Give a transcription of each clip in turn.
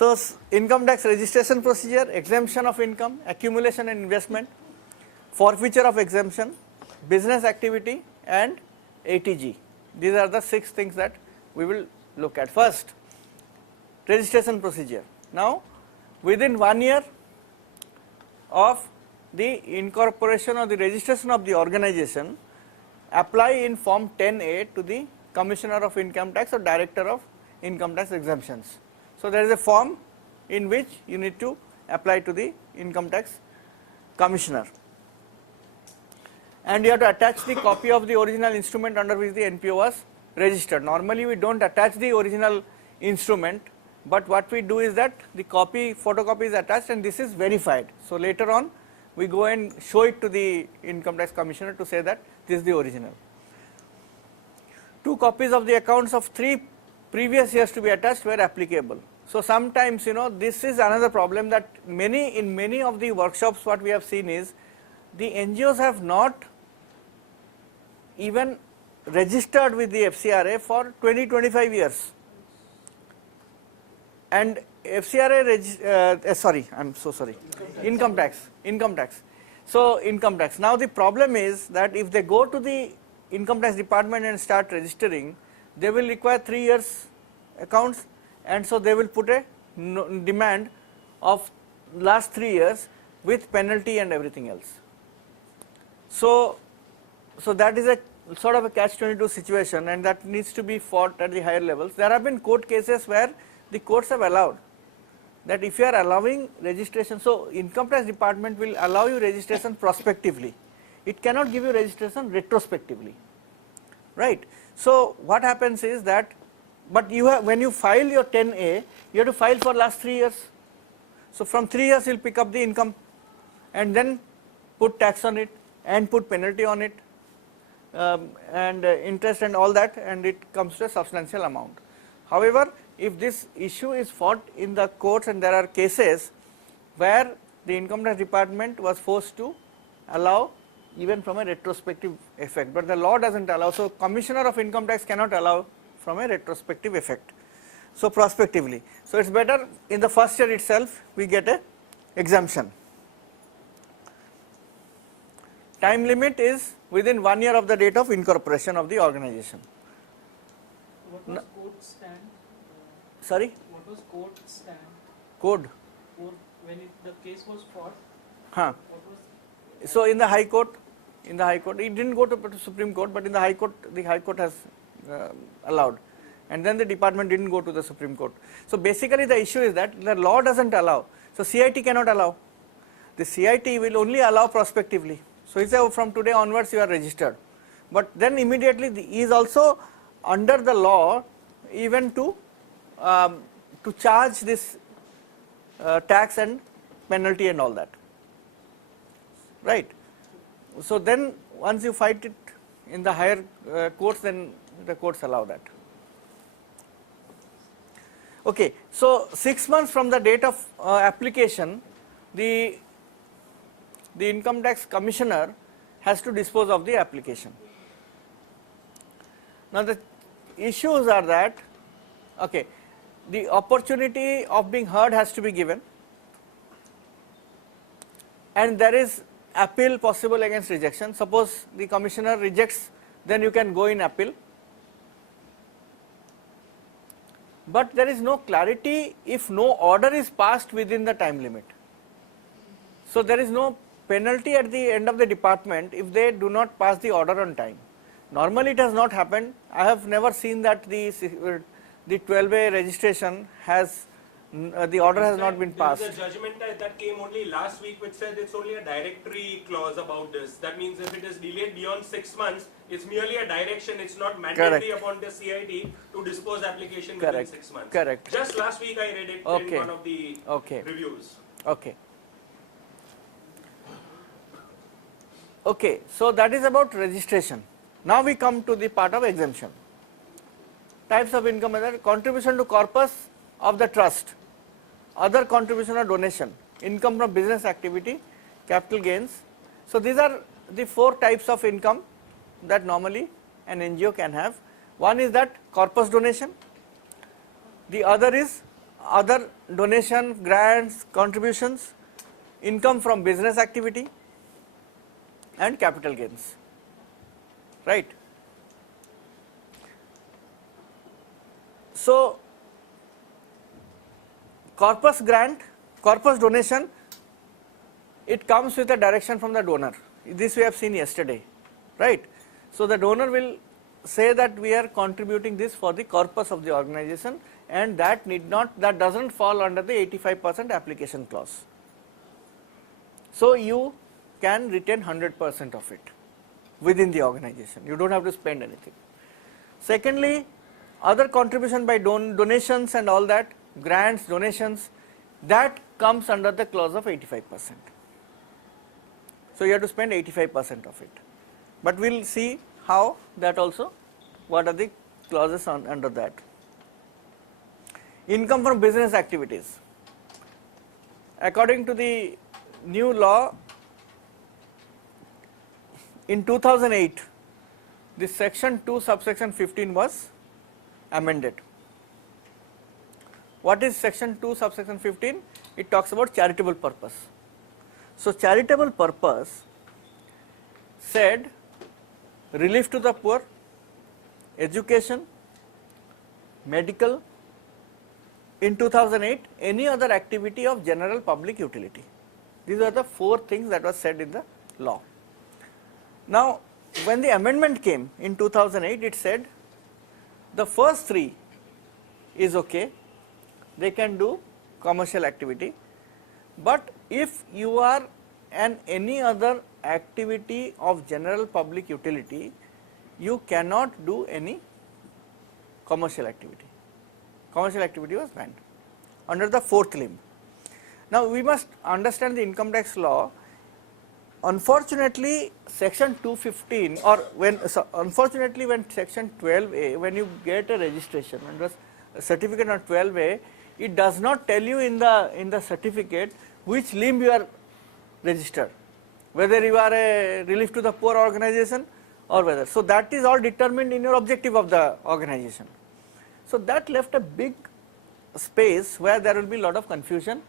So, income tax registration procedure, exemption of income, accumulation and investment, forfeiture of exemption, business activity and ATG. These are the 6 things that we will look at. First, registration procedure. Now, within 1 year of the incorporation or the registration of the organization, apply in Form 10A to the Commissioner of Income Tax or Director of Income Tax Exemptions. So, there is a form in which you need to apply to the Income Tax Commissioner, and you have to attach the copy of the original instrument under which the NPO was registered. Normally, we do not attach the original instrument, but what we do is that the photocopy is attached and this is verified. So, later on we go and show it to the Income Tax Commissioner to say that this is the original. 2 copies of the accounts of 3 previous years to be attached where applicable. So, sometimes this is another problem, that in many of the workshops what we have seen is the NGOs have not even registered with the FCRA for 20-25 years, and FCRA sorry, I am so sorry, income tax. So, income tax. Now, the problem is that if they go to the income tax department and start registering, they will require 3 years accounts, and so they will put a demand of last 3 years with penalty and everything else. So that is a sort of a catch-22 situation, and that needs to be fought at the higher levels. There have been court cases where the courts have allowed that if you are allowing registration, so income tax department will allow you registration prospectively. It cannot give you registration retrospectively, right? So what happens is that, but you have, when you file your 10A, you have to file for last 3 years. So from 3 years you will pick up the income and then put tax on it and put penalty on it, and interest and all that, and it comes to a substantial amount. However, if this issue is fought in the courts, and there are cases where the income tax department was forced to allow even from a retrospective effect, but the law does not allow. So Commissioner of Income Tax cannot allow from a retrospective effect, so prospectively. So it is better in the first year itself we get a exemption. Time limit is within 1 year of the date of incorporation of the organization. What was court stand? Sorry? What was court stand? Code. When the case was fought? Huh. What was? So in the High Court, it didn't go to Supreme Court, but in the High Court has allowed, and then the department didn't go to the Supreme Court. So basically the issue is that the law doesn't allow. So CIT cannot allow. The CIT will only allow prospectively. So it's from today onwards you are registered, but then immediately he is also under the law even to charge this tax and penalty and all that, right? So then once you fight it in the higher courts, then the courts allow that. Okay, so 6 months from the date of application, the Income Tax Commissioner has to dispose of the application. Now the issues are that, okay, the opportunity of being heard has to be given, and there is appeal possible against rejection. Suppose the Commissioner rejects, then you can go in appeal, but there is no clarity if no order is passed within the time limit. So there is no penalty at the end of the department if they do not pass the order on time. Normally it has not happened. I have never seen that the 12A registration has, the order has not been passed. There is a judgment that came only last week which said it's only a directory clause about this. That means if it is delayed beyond 6 months, it's merely a direction, it's not mandatory upon the CIT to dispose application within 6 months. Correct. Just last week I read it in one of the reviews. Okay. Okay, so that is about registration. Now we come to the part of exemption. Types of income are contribution to corpus of the trust, other contribution or donation, income from business activity, capital gains. So these are the 4 types of income that normally an NGO can have. One is that corpus donation, the other is other donation, grants, contributions, income from business activity and capital gains, right. So, corpus grant, corpus donation, it comes with a direction from the donor. This we have seen yesterday, right. So, the donor will say that we are contributing this for the corpus of the organization, and that does not fall under the 85% application clause. So, you can retain 100% of it within the organization, you do not have to spend anything. Secondly, other contribution by donations and all that, grants, donations, that comes under the clause of 85%. So, you have to spend 85% of it, but we will see how that also, what are the clauses under that. Income from business activities. According to the new law, in 2008, this section 2 subsection 15 was amended. What is section 2 subsection 15? It talks about charitable purpose. So, charitable purpose said relief to the poor, education, medical, in 2008 any other activity of general public utility. These are the 4 things that was said in the law. Now, when the amendment came in 2008, it said the first 3 is okay, they can do commercial activity, but if you are any other activity of general public utility, you cannot do any commercial activity. Commercial activity was banned under the 4th limb. Now, we must understand the income tax law. Unfortunately, section 215 or unfortunately when section 12A, when you get a registration under a certificate on 12A, it does not tell you in the certificate which limb you are registered, whether you are a relief to the poor organization or whether. So, that is all determined in your objective of the organization. So, that left a big space where there will be a lot of confusion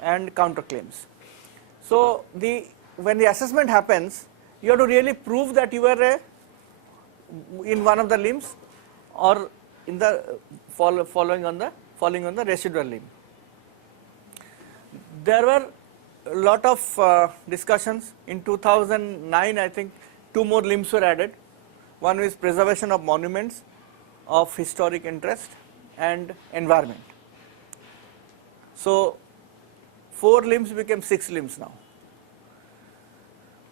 and counterclaims. So, when the assessment happens, you have to really prove that you were in one of the limbs or in the following on the residual limb. There were a lot of discussions. In 2009, I think 2 more limbs were added. One is preservation of monuments of historic interest and environment. So, 4 limbs became 6 limbs now.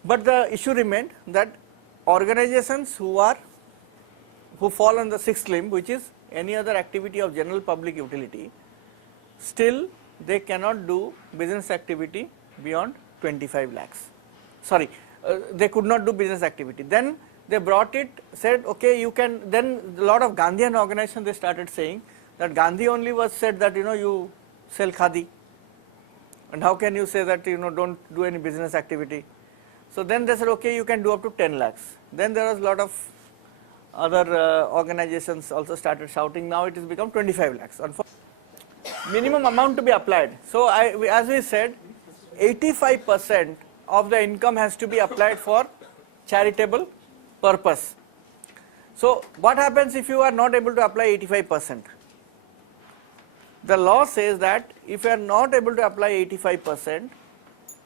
But the issue remained that organizations who fall on the 6th limb, which is any other activity of general public utility, still they cannot do business activity beyond 25 lakhs. Sorry, they could not do business activity. Then they brought it, said okay, you can. Then a lot of Gandhian organizations, they started saying that Gandhi only was said that you sell khadi, and how can you say that don't do any business activity. So, then they said okay, you can do up to 10 lakhs. Then there was a lot of other organizations also started shouting, now it has become 25 lakhs. Minimum amount to be applied. So, as we said, 85% of the income has to be applied for charitable purpose. So, what happens if you are not able to apply 85%? The law says that if you are not able to apply 85%,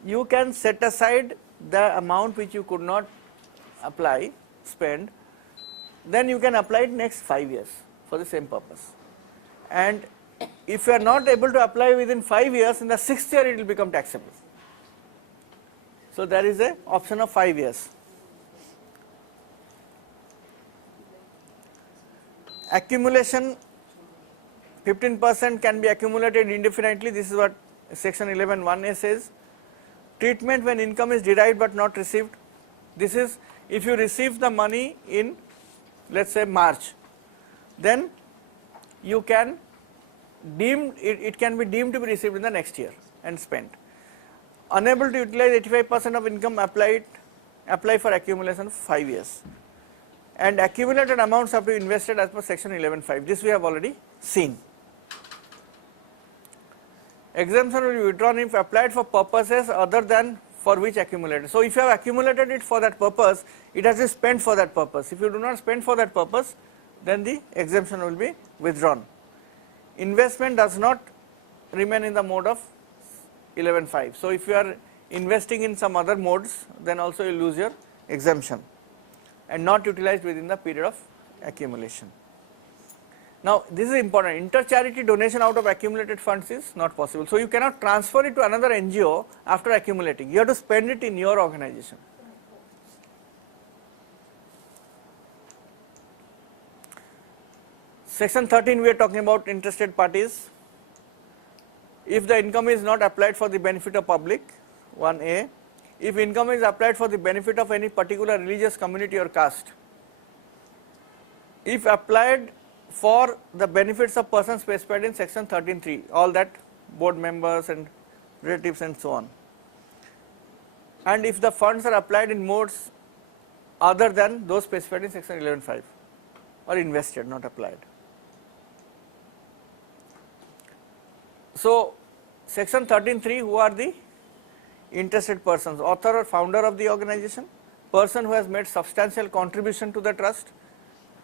you can set aside the amount which you could not spend, then you can apply it next 5 years for the same purpose. And if you are not able to apply within 5 years, in the 6th year it will become taxable. So, there is an option of 5 years. Accumulation, 15% can be accumulated indefinitely. This is what section 11(1)(a) says. Treatment when income is derived but not received. This is if you receive the money in, let us say, March, then you can it can be deemed to be received in the next year and spent. Unable to utilize 85% of income, apply for accumulation for 5 years. And accumulated amounts have to be invested as per section 11(5). This we have already seen. Exemption will be withdrawn if applied for purposes other than for which accumulated. So if you have accumulated it for that purpose, it has to be spent for that purpose. If you do not spend for that purpose, then the exemption will be withdrawn. Investment does not remain in the mode of 11.5. So if you are investing in some other modes, then also you lose your exemption and not utilized within the period of accumulation. Now this is important, inter-charity donation out of accumulated funds is not possible. So you cannot transfer it to another NGO after accumulating, you have to spend it in your organization. Section 13 we are talking about interested parties. If the income is not applied for the benefit of public, 1A. If income is applied for the benefit of any particular religious community or caste. If applied for the benefits of persons specified in section 13.3, all that board members and relatives and so on. And if the funds are applied in modes other than those specified in section 11.5 or invested, not applied. So section 13.3, who are the interested persons? Author or founder of the organization, person who has made substantial contribution to the trust.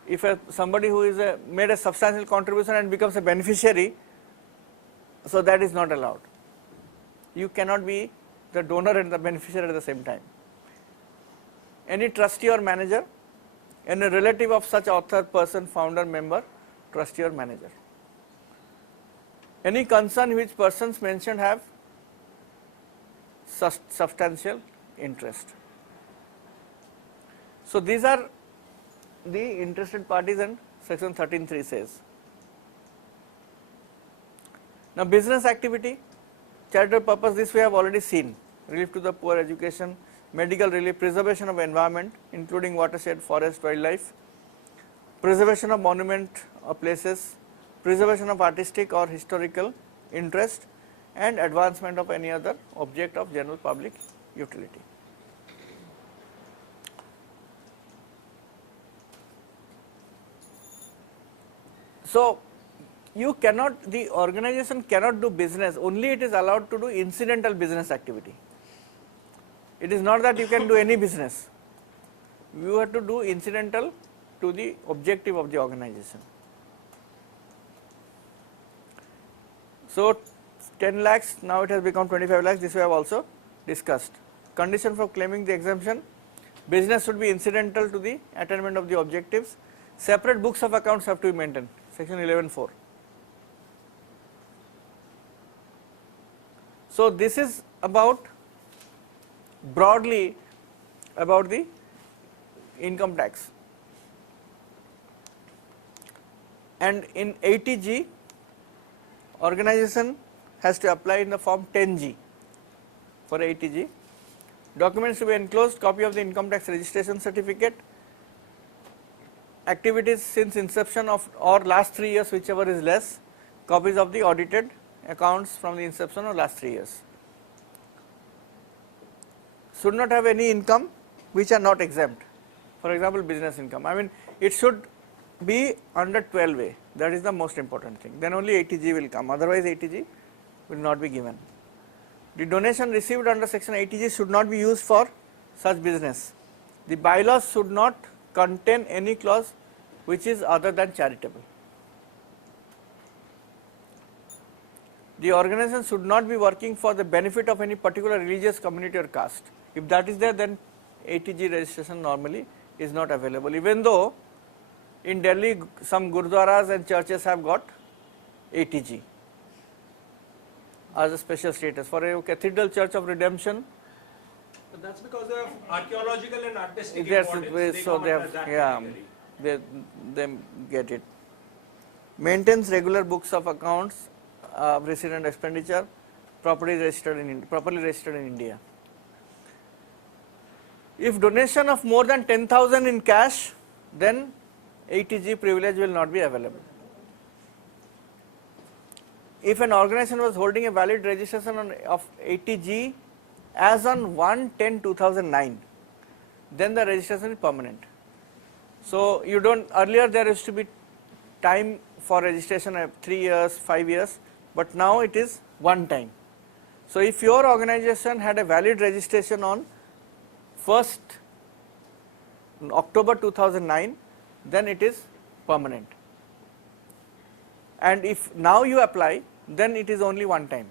If somebody who is made a substantial contribution and becomes a beneficiary, so that is not allowed. You cannot be the donor and the beneficiary at the same time. Any trustee or manager, any relative of such author, person, founder, member, trustee or manager. Any concern which persons mentioned have substantial interest. So these are the interested parties and section 13.3 says. Now business activity, charitable purpose, this we have already seen. Relief to the poor, education, medical relief, preservation of environment including watershed, forest, wildlife, preservation of monument or places, preservation of artistic or historical interest and advancement of any other object of general public utility. So you cannot, the organization cannot do business, only it is allowed to do incidental business activity. It is not that you can do any business, you have to do incidental to the objective of the organization. So 10 lakhs, now it has become 25 lakhs, this we have also discussed. Condition for claiming the exemption, business should be incidental to the attainment of the objectives. Separate books of accounts have to be maintained, section 11.4. So this is about broadly about the income tax. And in 80G, organization has to apply in the form 10G for 80G. Documents to be enclosed, copy of the income tax registration certificate, activities since inception of or last 3 years, whichever is less, copies of the audited accounts from the inception or last 3 years. Should not have any income which are not exempt. For example, business income. I mean, it should be under 12A. That is the most important thing. Then only 80G will come. Otherwise, 80G will not be given. The donation received under section 80G should not be used for such business. The bylaws should not contain any clause which is other than charitable. The organization should not be working for the benefit of any particular religious community or caste. If that is there, then 80G registration normally is not available, even though in Delhi some gurdwaras and churches have got 80G as a special status. For a Cathedral Church of Redemption, But that's because of archaeological and artistic there's importance. so come they under have, that yeah, category. they get it. Maintains regular books of accounts of resident expenditure, properly registered in India. If donation of more than 10,000 in cash, then 80G privilege will not be available. If an organization was holding a valid registration of 80G as on 1/10/2009, then the registration is permanent. So you don't, earlier there used to be time for registration of 3 years, 5 years, but now it is one time. So if your organization had a valid registration on 1st October 2009, then it is permanent. And if now you apply, then it is only one time.